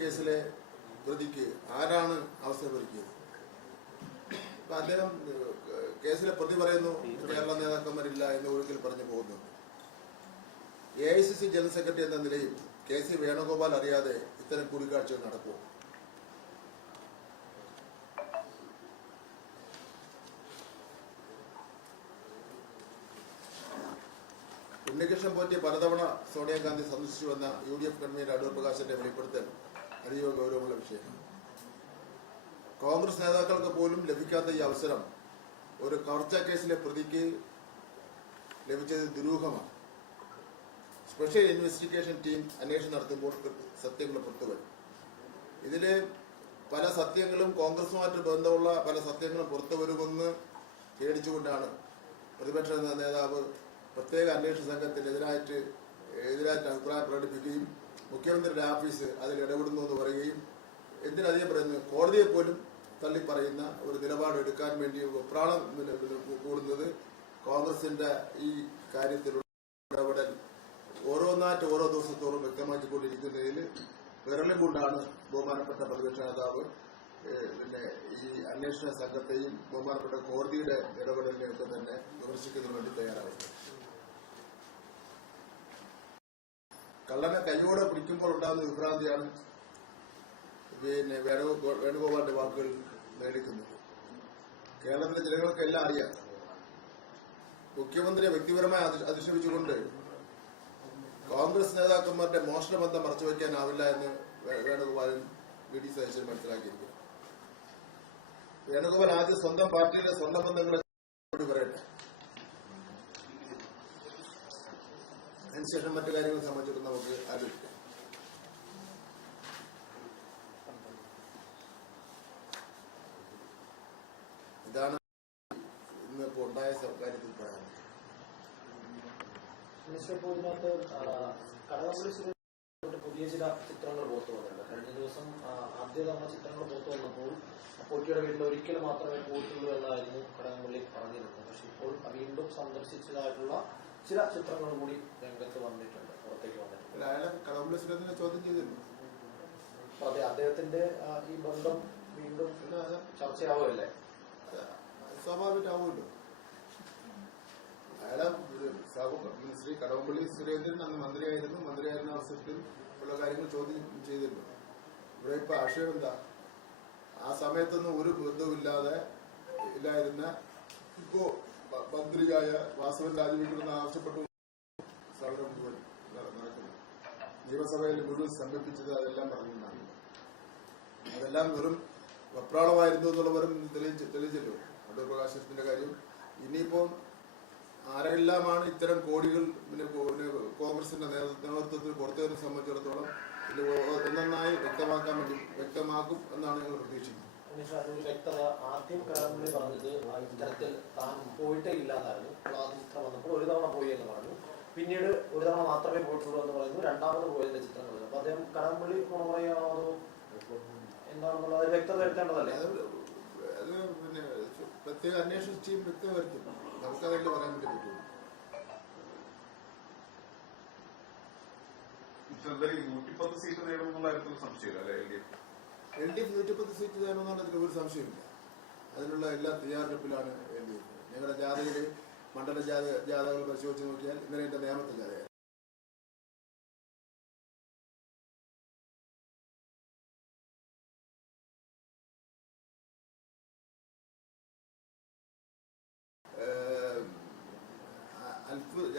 കേസിലെ പ്രതിക്ക് ആരാണ് അവസരമൊരുക്കിയത് അപ്പൊ അദ്ദേഹം കേസിലെ പ്രതി പറയുന്നു കേരള നേതാക്കന്മാരില്ല എന്ന് ഒഴുക്കിൽ പറഞ്ഞു പോകുന്നുണ്ട് A I C C general secretary എന്ന നിലയിൽ കെ സി വേണുഗോപാൽ അറിയാതെ ഇത്തരം കൂടിക്കാഴ്ചകൾ നടക്കുമോ ഉണ്ണികൃഷ്ണൻ പോറ്റി പലതവണ Sonia Gandhi സന്ദർശിച്ചുവെന്ന U D F convener Adoor പ്രകാശിന്റെ വെളിപ്പെടുത്തൽ അതീവ ഗൗരവമുള്ള വിഷയമാണ്. കോൺഗ്രസ് നേതാക്കൾക്ക് പോലും ലഭിക്കാത്ത ഈ അവസരം ഒരു കവർച്ച കേസിലെ പ്രതിക്ക് ലഭിച്ചത് ദുരൂഹമാണ്. സ്പെഷ്യൽ ഇൻവെസ്റ്റിഗേഷൻ ടീം അന്വേഷണം നടത്തുമ്പോൾ സത്യങ്ങൾ പുറത്തുവരും ഇതിൽ പല സത്യങ്ങളും കോൺഗ്രസുമായിട്ട് ബന്ധമുള്ള പല സത്യങ്ങളും പുറത്തു വരുമെന്ന് പേടിച്ചുകൊണ്ടാണ് പ്രതിപക്ഷ നേതാവ് പ്രത്യേക അന്വേഷണ സംഘത്തിനെതിരായിട്ട് എതിരായിട്ട് അഭിപ്രായം പ്രകടിപ്പിക്കുകയും മുഖ്യമന്ത്രിയുടെ ഓഫീസ് അതിൽ ഇടപെടുന്നു എന്ന് പറയുകയും എന്തിനധികം പറയുന്നത്? കോടതിയെ പോലും തള്ളി പറയുന്ന ഒരു നിലപാട് എടുക്കാൻ വേണ്ടി വെപ്രാളം കൂടുന്നത് കോൺഗ്രസിന്റെ ഈ കാര്യത്തിലുള്ള ഇടപെടൽ. ഓരോന്നായിട്ട് ഓരോ ദിവസത്തോറും വ്യക്തമാക്കിക്കൊണ്ടിരിക്കുന്നതിൽ വിരലും കൊണ്ടാണ് ബഹുമാനപ്പെട്ട പ്രതിപക്ഷ നേതാവ് പിന്നെ ഈ അന്വേഷണ സംഘത്തെയും ബഹുമാനപ്പെട്ട കോടതിയുടെ ഇടപെടലിനെയൊക്കെ തന്നെ വിമർശിക്കുന്നതിന് വേണ്ടി തയ്യാറാവുന്നത്. കള്ളനെ കൈയോടെ പിടിക്കുമ്പോൾ ഉണ്ടാകുന്ന വിഭ്രാന്തിയാണ് പിന്നെ വേണു വേണുഗോപാലിന്റെ വാക്കുകൾ നേടിക്കുന്നത്. കേരളത്തിലെ ജനങ്ങൾക്ക് എല്ലാം അറിയാം. മുഖ്യമന്ത്രിയെ വ്യക്തിപരമായി അധി- അധിക്ഷേപിച്ചുകൊണ്ട് കോൺഗ്രസ് നേതാക്കന്മാരുടെ മോഷണബന്ധം മറച്ചുവെക്കാനാവില്ല എന്ന് വേണുഗോപാലൻ വി. ഡി. സതീശൻ മനസ്സിലാക്കിയിരിക്കുന്നു. വേണുഗോപാൽ ആദ്യം സ്വന്തം പാർട്ടിയിലെ സ്വന്തം ബന്ധങ്ങളെ പറയട്ടെ. അതിനുശേഷം മറ്റു കാര്യങ്ങൾ സംബന്ധിച്ചിട്ട് നമുക്ക് ആലോചിക്കാം ഇതാണ് ഇന്ന് ഇപ്പോൾ ഉണ്ടായ കാര്യത്തിൽ പറയാനുള്ളത് പുതിയ ചില ചിത്രങ്ങൾ പുറത്തു വന്നിട്ടുണ്ട്. കഴിഞ്ഞ ദിവസം ആദ്യ തവണ ചിത്രങ്ങൾ പുറത്തു വന്നപ്പോൾ പോറ്റിയുടെ വീട്ടിൽ ഒരിക്കൽ മാത്രമേ പോയിട്ടുള്ളൂ എന്നായിരുന്നു കടകംപള്ളി പറഞ്ഞിരുന്നത്. പക്ഷെ ഇപ്പോൾ വീണ്ടും സന്ദർശിച്ചതായിട്ടുള്ള ചില ചിത്രങ്ങൾ കൂടി രംഗത്ത് വന്നിട്ടുണ്ട് പുറത്തേക്ക് വന്നിട്ടുണ്ട്. അയാളെ ചോദ്യം ചെയ്തിരുന്നു അതെ അദ്ദേഹത്തിന്റെ ഈ ബന്ധം വീണ്ടും ചർച്ചയാവുമല്ലേ? സ്വാഭാവികമാവുമല്ലോ അയാളെ ശ്രീ കടമ്പള്ളി സുരേന്ദ്രൻ അന്ന് മന്ത്രിയായിരുന്നു. മന്ത്രിയായിരുന്ന അവസരത്തിൽ ഉള്ള കാര്യങ്ങൾ ചോദ്യം ചെയ്തിരുന്നു. ഇവിടെ ഇപ്പൊ ആശയം എന്താ? ആ സമയത്തൊന്നും ഒരു ബന്ധവുമില്ലാതെ ഇല്ലായിരുന്ന ഇപ്പോ മന്ത്രിയായ വാസവൻ രാജവീണ്ടെന്ന് ആവശ്യപ്പെട്ടു. സമരം മുഴുവൻ നട- നടക്കുന്നു. നിയമസഭയിൽ മുഴുവൻ സംഘടിപ്പിച്ചത് അതെല്ലാം പറഞ്ഞിട്ടുണ്ടായിരുന്നു. അതെല്ലാം വെറും വെപ്രാളമായിരുന്നു എന്നുള്ളവരും തെളിയിച്ച് തെളിയിച്ചല്ലോ. അടൂർ പ്രകാശത്തിന്റെ കാര്യം. ഇനിയിപ്പോ ആരെല്ലാമാണ് ഇത്തരം കോടികൾ പിന്നെ കോൺഗ്രസിന്റെ നേതൃ- നേതൃത്വത്തിൽ പുറത്തുവരുന്ന സംബന്ധിച്ചിടത്തോളം ഇത് നന്നായി വ്യക്തമാക്കാൻ വേണ്ടി വ്യക്തമാക്കും എന്നാണ് ഞങ്ങൾ പ്രതീക്ഷിക്കുന്നത്. അതൊരു വ്യക്തത ആദ്യം കടകംപള്ളി പറഞ്ഞത് ഇത്തരത്തിൽ താൻ പോയിട്ടേ ഇല്ലാതായിരുന്നു അപ്പോൾ ആ ചിത്രം വന്നപ്പോൾ ഒരു തവണ പോയി എന്ന് പറഞ്ഞു. പിന്നീട് ഒരു തവണ മാത്രമേ പോയിട്ടുള്ളൂ എന്ന് പറയുന്നു. രണ്ടാമത് പോയതിന്റെ ചിത്രങ്ങൾ അപ്പൊ അദ്ദേഹം കടകംപള്ളി നുണ പറയാണോ അതോ എന്താണെന്നുള്ളത് അതിൽ വ്യക്തത വരുത്തേണ്ടതല്ലേ? അത് പിന്നെ പ്രത്യേക അന്വേഷണ ടീം വ്യക്തത വരുത്തും നമുക്കതല്ലേ പറയാൻ വേണ്ടി പറ്റുള്ളൂ. നൂറ്റിപ്പത്ത് സീറ്റ് നേടുമെന്നുള്ള കാര്യത്തിൽ സംശയമില്ല അല്ലെ L D F? L D F നൂറ്റിപ്പത്ത് സീറ്റ് തരണമെന്നുള്ളതിൽ ഒരു സംശയമില്ല. അതിനുള്ള എല്ലാ തയ്യാറെടുപ്പിലാണ് എൽ ഡി എഫ് ഞങ്ങളുടെ ജാഥയിൽ മണ്ഡല ജാഥ ജാഥകൾ പരിശോധിച്ച് നോക്കിയാൽ ഇന്നലെ എന്റെ നിയമത്തെ ജാഥയാണ് ഏഹ്,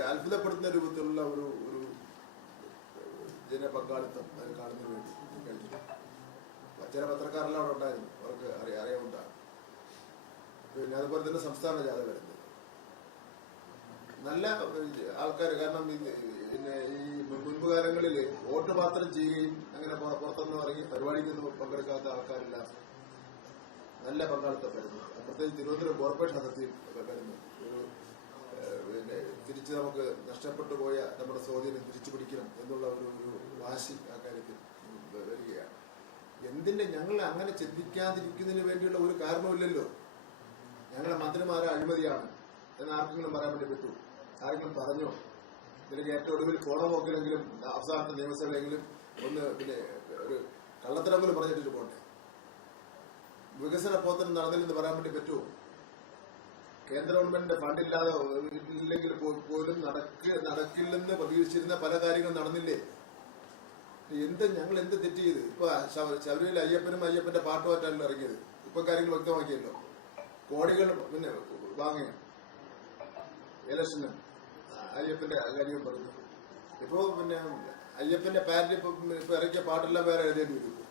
അത്ഭുതപ്പെടുത്തുന്ന രൂപത്തിലുള്ള ഒരു ഒരു ജനപങ്കാളിത്തം അതിൽ കാണുന്നതിന് വേണ്ടി ചില പത്രക്കാരെല്ലാം അവിടെ ഉണ്ടായിരുന്നു. അവർക്ക് അറിയ അറിയാവുന്നതാണ്. പിന്നെ അതുപോലെ തന്നെ സംസ്ഥാന ജാഥ വരുന്നത്. നല്ല ആൾക്കാർ കാരണം പിന്നെ ഈ മുൻപ് കാലങ്ങളിൽ വോട്ട് മാത്രം ചെയ്യുകയും അങ്ങനെ പുറത്തുനിന്ന് പുറത്തൊന്നും ഇറങ്ങി പരിപാടിക്കൊന്നും പങ്കെടുക്കാത്ത ആൾക്കാരില്ല നല്ല പങ്കാളിത്തം വരുന്നു പ്രത്യേകിച്ച് തിരുവനന്തപുരം കോർപ്പറേഷൻ അതിർത്തി വരുന്നു. ഒരു പിന്നെ തിരിച്ച് നമുക്ക് നഷ്ടപ്പെട്ടു പോയ നമ്മുടെ സ്വാധീനം തിരിച്ചു പിടിക്കണം എന്നുള്ള ഒരു വാശി ആ കാര്യത്തിൽ വരികയാണ്. എന്തിന്റെ ഞങ്ങൾ അങ്ങനെ ചിന്തിക്കാതിരിക്കുന്നതിന് വേണ്ടിയുള്ള ഒരു കാരണമില്ലല്ലോ ഞങ്ങളെ മന്ത്രിമാരെ അഴിമതിയാണ് എന്ന് ആർക്കെങ്കിലും പറയാൻ വേണ്ടി പറ്റൂ? ആരെങ്കിലും പറഞ്ഞോ? ഇതിലേക്ക് ഏറ്റവും ഒടുവിൽ കോണ അവസാനത്തെ നിയമസഭയിലെങ്കിലും ഒന്ന് പിന്നെ ഒരു കള്ളത്തരം പോലും പറഞ്ഞിട്ട് പോട്ടെ? വികസന പ്രവർത്തനം നടന്നില്ലെന്ന് പറയാൻ വേണ്ടി പറ്റുമോ കേന്ദ്ര ഗവൺമെന്റിന്റെ ഫണ്ടില്ലാതെ ഇല്ലെങ്കിൽ പോലും നടക്ക് നടക്കില്ലെന്ന് പ്രതീക്ഷിച്ചിരുന്ന പല കാര്യങ്ങളും നടന്നില്ലേ? എന്ത് ഞങ്ങൾ എന്ത് തെറ്റ് ചെയ്ത്? ഇപ്പൊ ശബ- ശബരിമല അയ്യപ്പനും അയ്യപ്പന്റെ പാട്ടുമായിട്ടാണല്ലോ ഇറങ്ങിയത്. ഇപ്പൊ കാര്യങ്ങൾ വ്യക്തമാക്കിയല്ലോ. കോടികൾ പിന്നെ വാങ്ങിയ ഇലക്ഷന്. അയ്യപ്പന്റെ കാര്യം പറഞ്ഞു. ഇപ്പോ പിന്നെ അയ്യപ്പന്റെ പാരന്റ് ഇപ്പൊ ഇറക്കിയ പാട്ടെല്ലാം വേറെ എഴുതേണ്ടി വരും.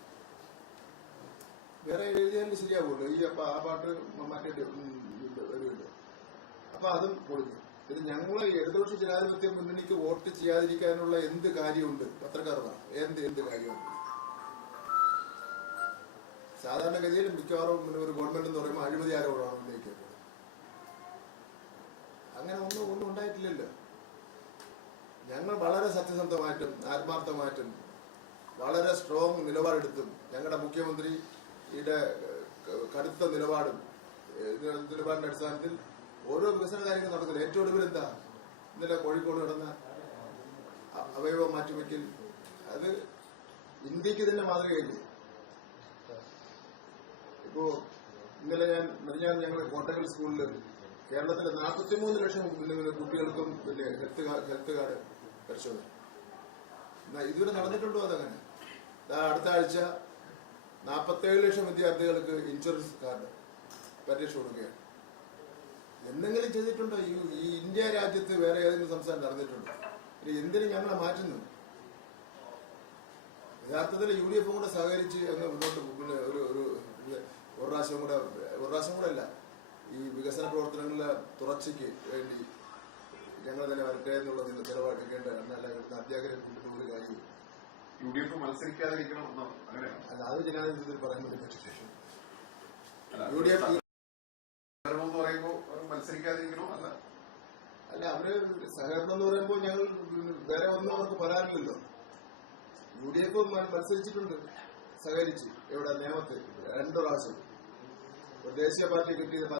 വേറെ എഴുതിയാലും ശരിയാവുള്ളൂ. ഈ ആ പാട്ട് മാറ്റേണ്ടി വരുമല്ലോ അപ്പൊ അതും പൊളിഞ്ഞു. ഇത് ഞങ്ങളെ ഇടതുപക്ഷ ജനാധിപത്യ മുന്നണിക്ക് വോട്ട് ചെയ്യാതിരിക്കാനുള്ള എന്ത് കാര്യമുണ്ട്? പത്രക്കാർ എന്ത് എന്ത് കാര്യമുണ്ട്? സാധാരണഗതിയിൽ മിക്കവാറും പിന്നെ ഒരു ഗവൺമെന്റ് എന്ന് പറയുമ്പോൾ അഴിമതി ആരോപണമാണ് ഉന്നയിക്കുന്നത്. അങ്ങനെ ഒന്നും ഒന്നും ഉണ്ടായിട്ടില്ലല്ലോ. ഞങ്ങൾ വളരെ സത്യസന്ധമായിട്ടും ആത്മാർത്ഥമായിട്ടും വളരെ സ്ട്രോങ് നിലപാടെടുത്തും ഞങ്ങളുടെ മുഖ്യമന്ത്രിയുടെ കടുത്ത നിലപാടും നിലപാടിന്റെ അടിസ്ഥാനത്തിൽ ഓരോ വികസന കാര്യങ്ങൾ നടക്കുന്നത് ഏറ്റവും ഒടുവിൽ എന്താ? ഇന്നലെ കോഴിക്കോട് നടന്ന അവയവ മാറ്റിവെക്കൽ. അത് ഇന്ത്യയ്ക്ക് തന്നെ മാതൃകയല്ലേ? ഇപ്പോ ഇന്നലെ ഞാൻ ഞാൻ ഞങ്ങൾ കോട്ടകൽ സ്കൂളിൽ കേരളത്തിലെ നാൽപ്പത്തിമൂന്ന് ലക്ഷം കുട്ടികൾക്കും പിന്നെ ഹെൽത്ത് ഹെൽത്ത് കാർഡ് പരിശോധന. എന്നാ ഇതുവരെ നടന്നിട്ടുണ്ടോ അതങ്ങനെ? അടുത്ത ആഴ്ച നാൽപ്പത്തേഴ് ലക്ഷം വിദ്യാർത്ഥികൾക്ക് ഇൻഷുറൻസ് കാർഡ് പരീക്ഷ കൊടുക്കുകയാണ്. എന്തെങ്കിലും ചെയ്തിട്ടുണ്ടോ? ഈ ഈ ഇന്ത്യ രാജ്യത്ത് വേറെ ഏതെങ്കിലും സംസ്ഥാനം നടന്നിട്ടുണ്ടോ? എന്തിനു ഞങ്ങളെ മാറ്റുന്നു? യഥാർത്ഥത്തിൽ യു ഡി എഫും കൂടെ സഹകരിച്ച് അങ്ങ് മുന്നോട്ട്. പിന്നെ ഒരു ഒരു ഒരു പ്രാവശ്യം കൂടെ ഒരു പ്രാവശ്യം കൂടെ അല്ല. ഈ വികസന പ്രവർത്തനങ്ങളിലെ തുടർച്ചയ്ക്ക് വേണ്ടി ഞങ്ങൾ തന്നെ വരട്ടെ എന്നുള്ള നിന്ന് നിലപാടെടുക്കേണ്ട എന്നല്ല അത്യാഗ്രഹം അധ്യാപകരെ കൂട്ടുന്ന ഒരു കാര്യം. യു ഡി എഫ് മത്സരിക്കാതിരിക്കണം അല്ല അത് ജനാധിപത്യത്തിൽ പറയാൻ പറ്റില്ല. യു ഡി എഫ് സഹകരണം എന്ന് പറയുമ്പോൾ അവർ മത്സരിക്കാതിരിക്കണോ അല്ല. അല്ല അവർ സഹകരണം എന്ന് പറയുമ്പോൾ ഞങ്ങൾ വേറെ ഒന്നും അവർക്ക് പറയാനില്ലല്ലോ യു ഡി എഫ് മത്സരിച്ചിട്ടുണ്ട്. സഹകരിച്ച്. എവിടെ? നിയമത്തിൽ രണ്ടു പ്രാവശ്യം. ദേശീയ പാർട്ടി കിട്ടിയത്